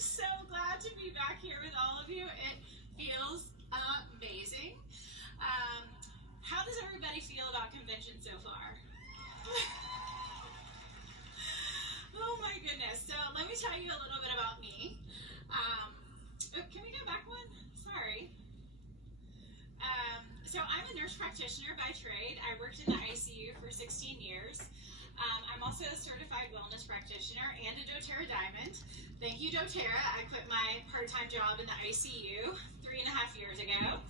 so glad to be back here with all of you. It feels amazing. How does everybody feel about convention so far? Oh my goodness. So let me tell you a little bit about me. Can we go back one? Sorry. So I'm a nurse practitioner by trade. I worked in the ICU for 16 years. I'm also a certified wellness practitioner and a dōTERRA Diamond. Thank you, dōTERRA. I quit my part-time job in the ICU 3.5 years ago.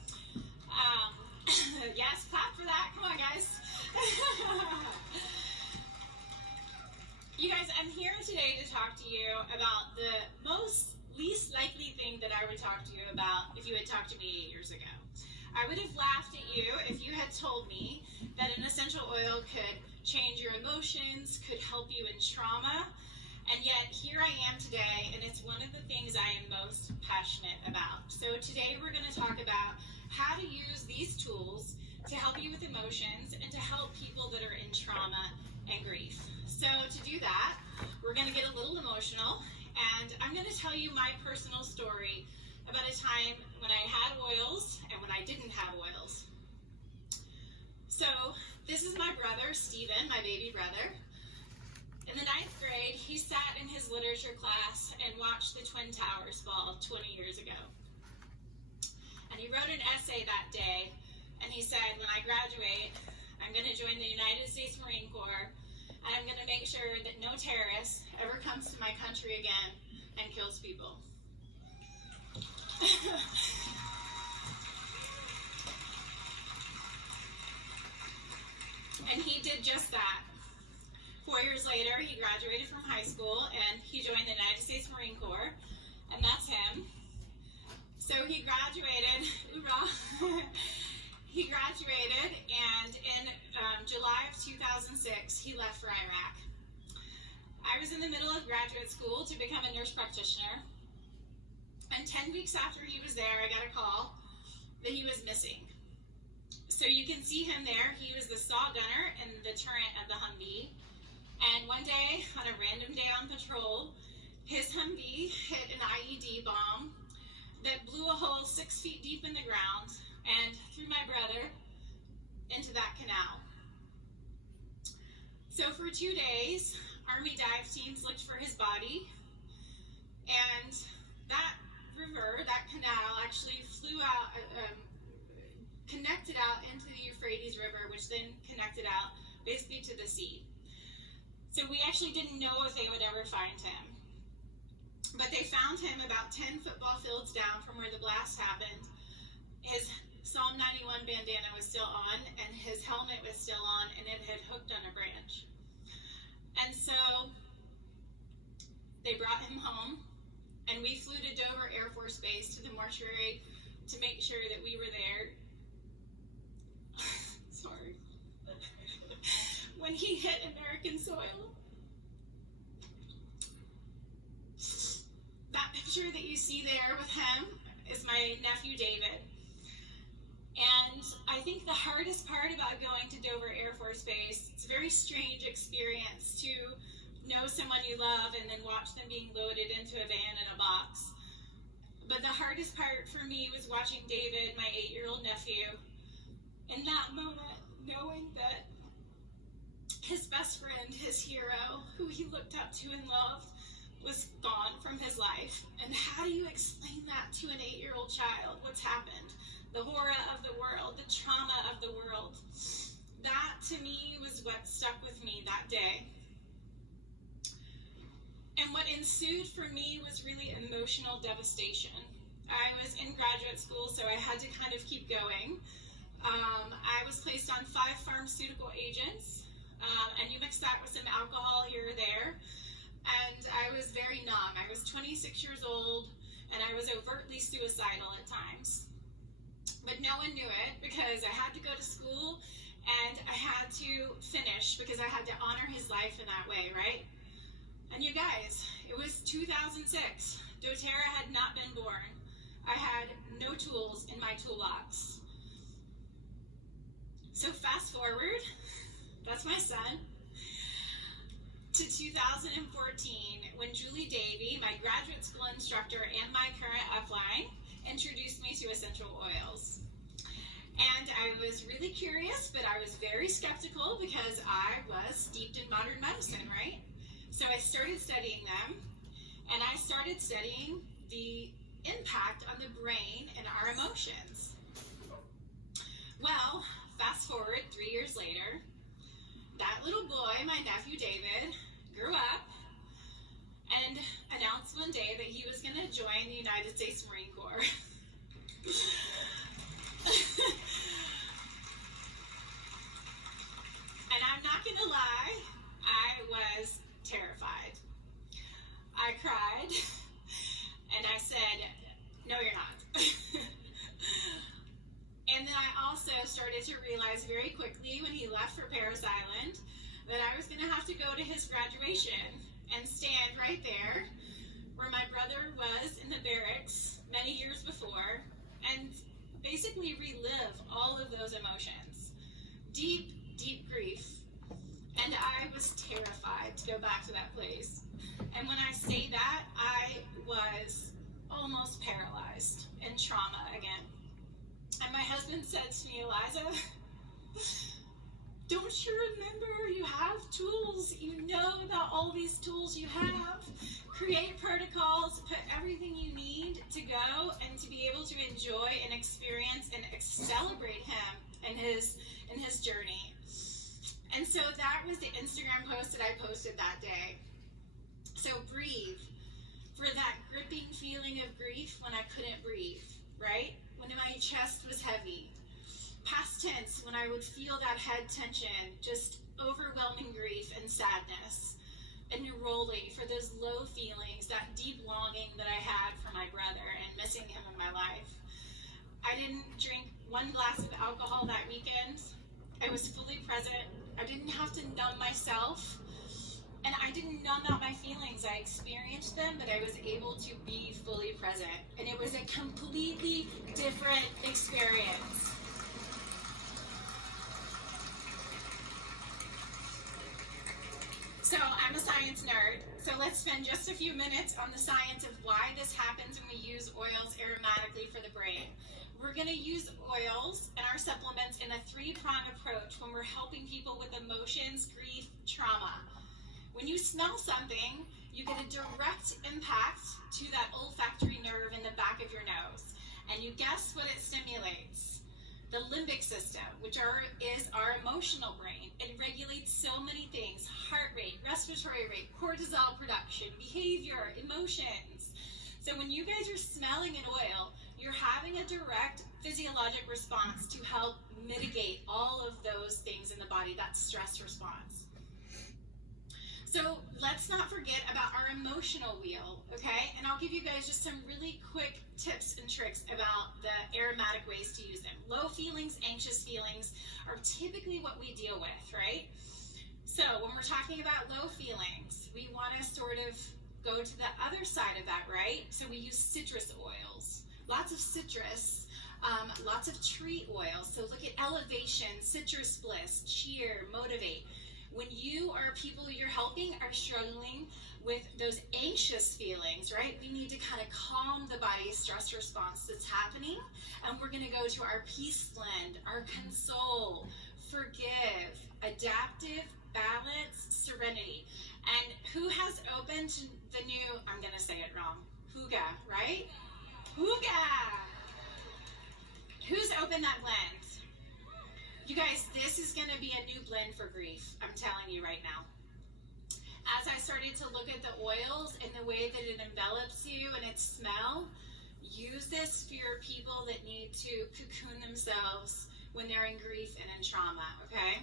Yes, clap for that. Come on, guys. You guys, I'm here today to talk to you about the least likely thing that I would talk to you about if you had talked to me 8 years ago. I would have laughed at you if you had told me that an essential oil could change your emotions, could help you in trauma, and yet here I am today, and it's one of the things I am most passionate about. So today we're going to talk about how to use these tools to help you with emotions and to help people that are in trauma and grief. So to do that, we're going to get a little emotional, and I'm going to tell you my personal story about a time when I had oils and when I didn't have oils. So this is my brother, Stephen, my baby brother. In the 9th grade, he sat in his literature class and watched the Twin Towers fall 20 years ago. And he wrote an essay that day, and he said, when I graduate, I'm going to join the United States Marine Corps, and I'm going to make sure that no terrorist ever comes to my country again and kills people. And he did just that. 4 years later, he graduated from high school and he joined the United States Marine Corps, and that's him. So he graduated, hoorah, he graduated, and in July of 2006, he left for Iraq. I was in the middle of graduate school to become a nurse practitioner, and 10 weeks after he was there, I got a call that he was missing. So you can see him there. He was the saw gunner in the turret of the Humvee. And one day, on a random day on patrol, his Humvee hit an IED bomb that blew a hole 6 feet deep in the ground and threw my brother into that canal. So for 2 days, Army dive teams looked for his body, and that river, that canal, actually flew out, connected out into the Euphrates River, which then connected out basically to the sea. So we actually didn't know if they would ever find him. But they found him about 10 football fields down from where the blast happened. His Psalm 91 bandana was still on, and his helmet was still on, and it had hooked on a branch. And so they brought him home, and we flew to Dover Air Force Base to the mortuary to make sure that we were there. Sorry. When he hit American soil. That picture that you see there with him is my nephew David. And I think the hardest part about going to Dover Air Force Base, it's a very strange experience to know someone you love and then watch them being loaded into a van in a box. But the hardest part for me was watching David, my 8-year-old nephew, in that moment, knowing that his best friend, his hero, who he looked up to and loved, was gone from his life. And how do you explain that to an 8-year-old child? What's happened? The horror of the world, the trauma of the world. That, to me, was what stuck with me that day. And what ensued for me was really emotional devastation. I was in graduate school, so I had to kind of keep going. I was placed on 5 pharmaceutical agents, and you mix that with some alcohol here or there, and I was very numb. I was 26 years old, and I was overtly suicidal at times. But no one knew it because I had to go to school, and I had to finish because I had to honor his life in that way, right? And you guys, it was 2006. dōTERRA had not been born. I had no tools in my toolbox. So fast forward, that's my son. to 2014 when Julie Davey, my graduate school instructor and my current upline, introduced me to essential oils. And I was really curious, but I was very skeptical because I was steeped in modern medicine, right? So I started studying them, and I started studying the impact on the brain and our emotions. Well, fast forward 3 years later, that little boy, my nephew David, grew up and announced one day that he was going to join the United States Marine Corps. And I'm not going to lie, I was terrified. I cried and I said, no, you're not. And then I also started to realize very quickly when he left for Paris Island that I was going to have to go to his graduation and stand right there where my brother was in the barracks many years before and basically relive all of those emotions. Deep, deep grief. And I was terrified to go back to that place. And when I say that, I was almost paralyzed in trauma again. And my husband said to me, Eliza, don't you remember you have tools? You know about all these tools you have. Create protocols, put everything you need to go and to be able to enjoy and experience and celebrate him and his journey. And so that was the Instagram post that I posted that day. So breathe for that gripping feeling of grief when I couldn't breathe, right? When my chest was heavy. Past tense, when I would feel that head tension, just overwhelming grief and sadness. And rolling for those low feelings, that deep longing that I had for my brother and missing him in my life. I didn't drink one glass of alcohol that weekend. I was fully present. I didn't have to numb myself. And I didn't numb out my feelings. I experienced them, but I was able to be fully present. And it was a completely different experience. So I'm a science nerd, so let's spend just a few minutes on the science of why this happens when we use oils aromatically for the brain. We're going to use oils and our supplements in a three-pronged approach when we're helping people with emotions, grief, trauma. When you smell something, you get a direct impact to that olfactory nerve in the back of your nose. And you guess what it stimulates? The limbic system, which is our emotional brain. It regulates so many things: heart rate, respiratory rate, cortisol production, behavior, emotions. So when you guys are smelling an oil, you're having a direct physiologic response to help mitigate all of those things in the body, that stress response. So let's not forget about our emotional wheel, okay? And I'll give you guys just some really quick tips and tricks about the aromatic ways to use them. Low feelings, anxious feelings are typically what we deal with, right? So when we're talking about low feelings, we want to sort of go to the other side of that, right? So we use citrus oils, lots of citrus, lots of tree oils. So look at elevation, citrus bliss, cheer, motivate. When you or people you're helping are struggling with those anxious feelings, right? We need to kind of calm the body's stress response that's happening. And we're going to go to our peace blend, our console, forgive, adaptive, balance, serenity. And who has opened the new, I'm going to say it wrong, Hygge, right? Hygge! Who's opened that blend? You guys, this is going to be a new blend for grief, I'm telling you right now. As I started to look at the oils and the way that it envelops you and its smell, use this for your people that need to cocoon themselves when they're in grief and in trauma, okay?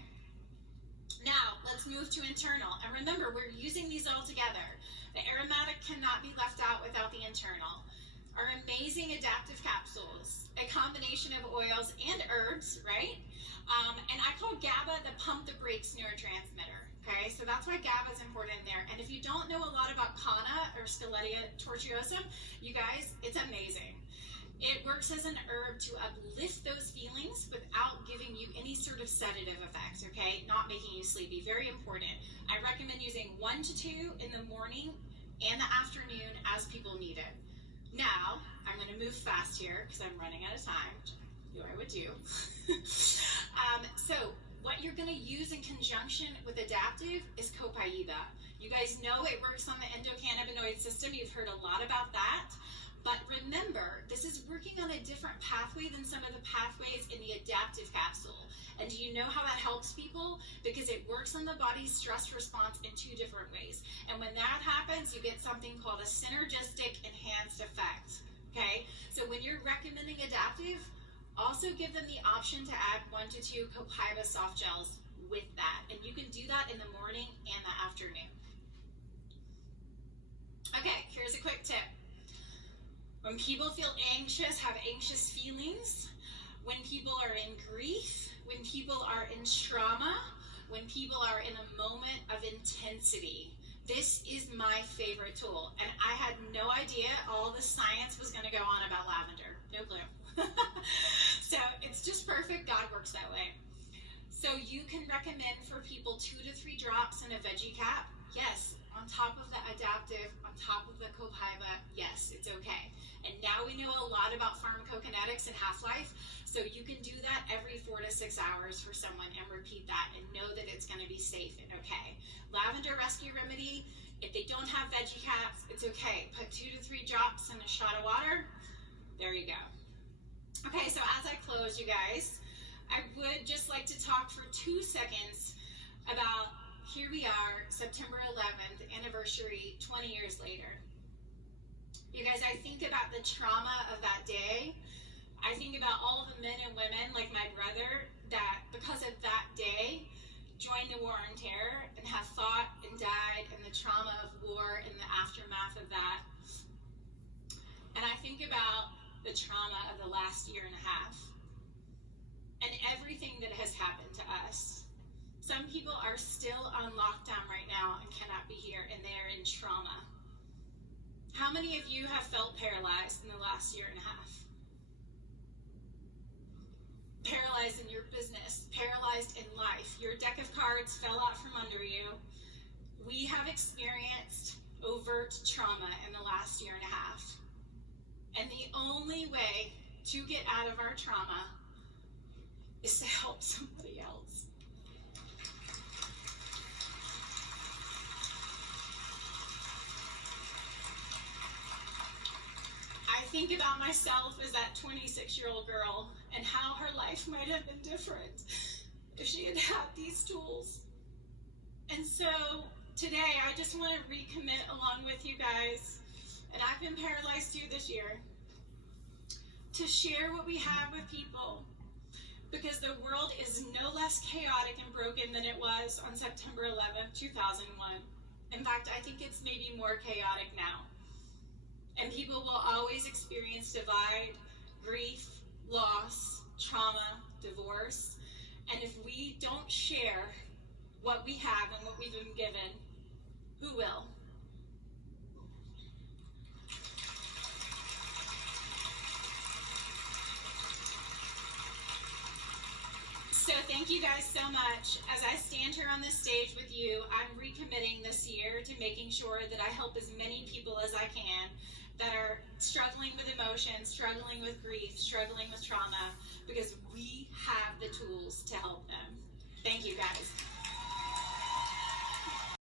Now, let's move to internal. And remember, we're using these all together. The aromatic cannot be left out without the internal. Our amazing adaptive capsules, a combination of oils and herbs, right? And I call GABA the pump the brakes neurotransmitter, okay? So that's why GABA is important there. And if you don't know a lot about Canna or Scelletia tortuosum, you guys, it's amazing. It works as an herb to uplift those feelings without giving you any sort of sedative effect, okay? Not making you sleepy. Very important. I recommend using 1 to 2 in the morning and the afternoon as people need it. Now, I'm going to move fast here because I'm running out of time. I would do. So what you're going to use in conjunction with adaptive is copaiba. You guys know it works on the endocannabinoid system. You've heard a lot about that. But remember, this is working on a different pathway than some of the pathways in the adaptive capsule. And do you know how that helps people? Because it works on the body's stress response in 2 different ways. And when that happens, you get something called a synergistic enhanced effect. Okay? So when you're recommending adaptive, also give them the option to add 1 to 2 copaiba soft gels with that. And you can do that in the morning and the afternoon. Okay, here's a quick tip. When people feel anxious, have anxious feelings, when people are in grief, when people are in trauma, when people are in a moment of intensity, this is my favorite tool. And I had no idea all the science was going to go on about lavender. No clue. So it's just perfect. God works that way. So you can recommend for people 2 to 3 drops in a veggie cap. Yes, on top of the adaptive, on top of the copaiba, yes, it's okay. And now we know a lot about pharmacokinetics and half-life, so you can do that every 4 to 6 hours for someone and repeat that and know that it's going to be safe and okay. Lavender Rescue Remedy, if they don't have veggie caps, it's okay. Put 2 to 3 drops in a shot of water. There you go. Okay, so as I close, you guys, I would just like to talk for 2 seconds about, here we are, September 11th, anniversary, 20 years later. You guys, I think about the trauma of that day. I think about all the men and women, like my brother, that because of that day, joined the war on terror and have fought and died in the trauma of war and the aftermath of that. And I think about the trauma of the last year and a half and everything that has happened to us. Some people are still on lockdown right now and cannot be here, and they are in trauma. How many of you have felt paralyzed in the last year and a half? Paralyzed in your business, paralyzed in life. Your deck of cards fell out from under you. We have experienced overt trauma in the last year and a half. And the only way to get out of our trauma is to help somebody else. I think about myself as that 26-year-old girl and how her life might have been different if she had had these tools. And so today I just want to recommit along with you guys, and I've been paralyzed too this year, to share what we have with people, because the world is no less chaotic and broken than it was on September 11th, 2001. In fact, I think it's maybe more chaotic now. And people will always experience divide, grief, loss, trauma, divorce. And if we don't share what we have and what we've been given, who will? So thank you guys so much. As I stand here on this stage with you, I'm recommitting this year to making sure that I help as many people as I can that are struggling with emotions, struggling with grief, struggling with trauma, because we have the tools to help them. Thank you guys.